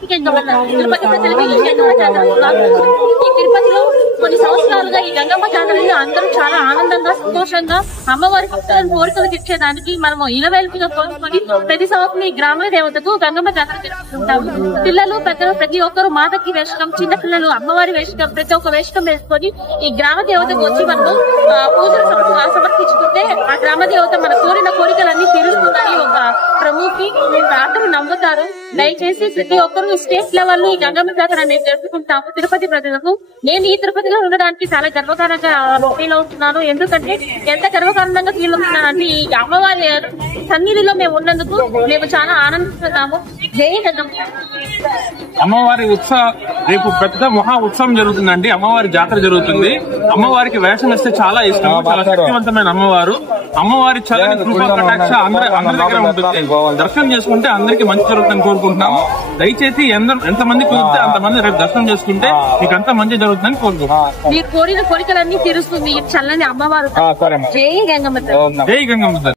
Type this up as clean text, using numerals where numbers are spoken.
తిరుపతి ప్రజలకి ఈ గంగమ్మ జాతర ఈ తిరుపతిలో కొన్ని సంవత్సరాలుగా ఈ గంగమ్మ జాతరని అందరూ చాలా ఆనందంగా సంతోషంగా అమ్మవారి కోరికలు తీర్చేదానికి మనము ఇలవేల్పుగా కోరుకొని ప్రతి సంవత్సరం ఈ గ్రామ దేవతకు గంగమ్మ జాతర జరుపుకుంటాము. పిల్లలు పెద్దలు ప్రతి ఒక్కరు మాతకి వేషకం, చిన్న పిల్లలు అమ్మవారి వేషకం, ప్రతి ఒక్క వేషకం వేసుకొని ఈ గ్రామ దేవతకు వచ్చి మనము పూజలు సమర్పించుకుంటే ఆ గ్రామ దేవత మన కోరిన కోరికలన్నీ తీరుస్తుందని ఒక ప్రముఖి అందరూ నమ్ముతారు. దయచేసి ప్రతి ఒక్కరు స్టేట్ లెవెల్ ఈ గంగమ్మ జాతర అనేది జరుపుకుంటాము. తిరుపతి ప్రజలకు నేను ఈ తిరుపతిలో ఉండడానికి చాలా గర్వకారణంగా ఫీల్ అవుతున్నాను. ఎందుకంటే ఎంత గర్వకారణంగా ఫీల్ అవుతున్నానంటే ఈ అమ్మవారి సన్నిధిలో మేము ఉన్నందుకు మేము చాలా ఆనందిస్తున్నాము. జై గంగమ్మ. అమ్మవారి రేపు పెద్ద మహా ఉత్సవం జరుగుతుందండి. అమ్మవారి జాతర జరుగుతుంది. అమ్మవారికి వేషం వేస్తే చాలా ఇష్టం. చాలా శక్తివంతమైన అమ్మవారి చల్లని కృపా కటాక్ష అందరి దగ్గర ఉంటుంది. దర్శనం చేసుకుంటే అందరికి మంచి జరుగుతుందని కోరుకుంటున్నాము. దయచేసి ఎంతమంది కుదిరితే అంతమంది రేపు దర్శనం చేసుకుంటే మీకు అంత మంచి జరుగుతుందని కోరుకుంటున్నాం. మీరు కోరిన కోరికలన్నీ తీరుస్తుంది చల్లని అమ్మవారు. జై గంగమ్మ. జై గంగమ్మ.